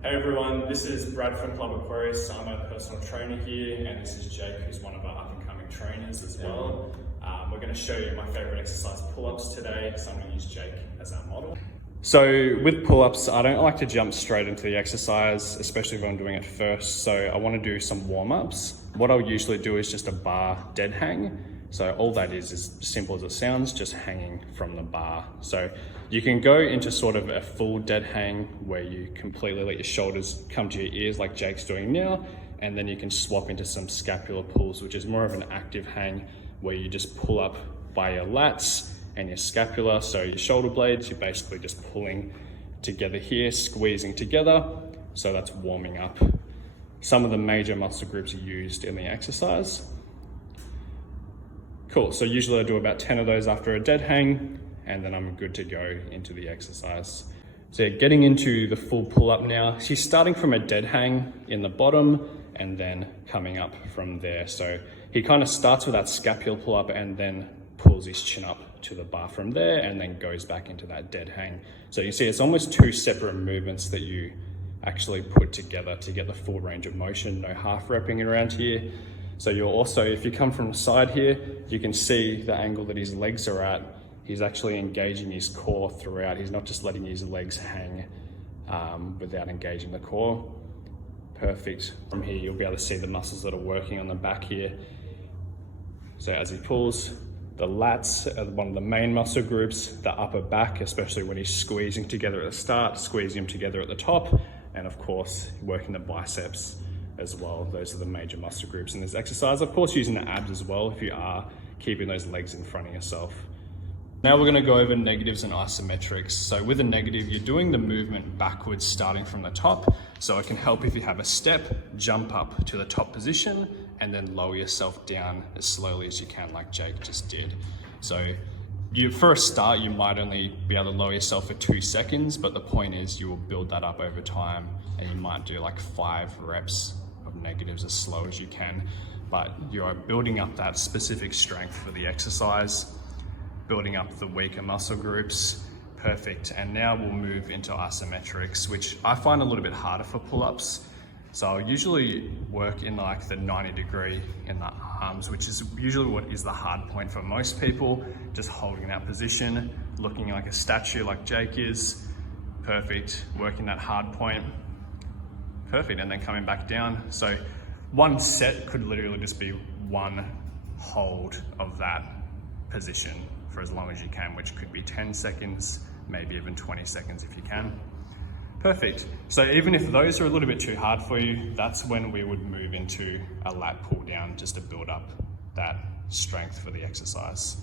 Hey everyone, this is Brad from Club Aquarius. I'm a personal trainer here, and this is Jake, who's one of our up-and-coming trainers as well. We're going to show you my favorite exercise, pull-ups today, so I'm going to use Jake as our model. So with pull-ups, I don't like to jump straight into the exercise, especially if I'm doing it first. So I want to do some warm-ups. What I'll usually do is just a bar dead hang. So all that is as simple as it sounds, just hanging from the bar. So you can go into sort of a full dead hang where you completely let your shoulders come to your ears like Jake's doing now, and then you can swap into some scapular pulls, which is more of an active hang where you just pull up by your lats and your scapula. So your shoulder blades, you're basically just pulling together here, squeezing together. So that's warming up some of the major muscle groups used in the exercise. Cool, so usually I do about 10 of those after a dead hang, and then I'm good to go into the exercise. So yeah, getting into the full pull up now. She's starting from a dead hang in the bottom and then coming up from there. So he kind of starts with that scapular pull up and then pulls his chin up to the bar from there and then goes back into that dead hang. So you see it's almost two separate movements that you actually put together to get the full range of motion, no half repping around here. So you'll also, if you come from the side here, you can see the angle that his legs are at. He's actually engaging his core throughout. He's not just letting his legs hang without engaging the core. Perfect. From here, you'll be able to see the muscles that are working on the back here. So as he pulls, the lats are one of the main muscle groups, the upper back, especially when he's squeezing together at the start, squeezing them together at the top, and of course, working the biceps as well. Those are the major muscle groups in this exercise. Of course, using the abs as well if you are keeping those legs in front of yourself. Now we're going to go over negatives and isometrics. So with a negative, you're doing the movement backwards starting from the top. So it can help if you have a step, jump up to the top position and then lower yourself down as slowly as you can like Jake just did. So for a start, you might only be able to lower yourself for 2 seconds, but the point is you will build that up over time and you might do like 5 reps of negatives as slow as you can, but you're building up that specific strength for the exercise, building up the weaker muscle groups. Perfect. And now we'll move into isometrics, which I find a little bit harder for pull-ups. So I'll usually work in like the 90-degree in the arms, which is usually what is the hard point for most people, just holding that position, looking like a statue like Jake is. Perfect. Working that hard point. Perfect, and then coming back down. So one set could literally just be one hold of that position for as long as you can, which could be 10 seconds, maybe even 20 seconds if you can. Perfect. So even if those are a little bit too hard for you, that's when we would move into a lat pull down just to build up that strength for the exercise.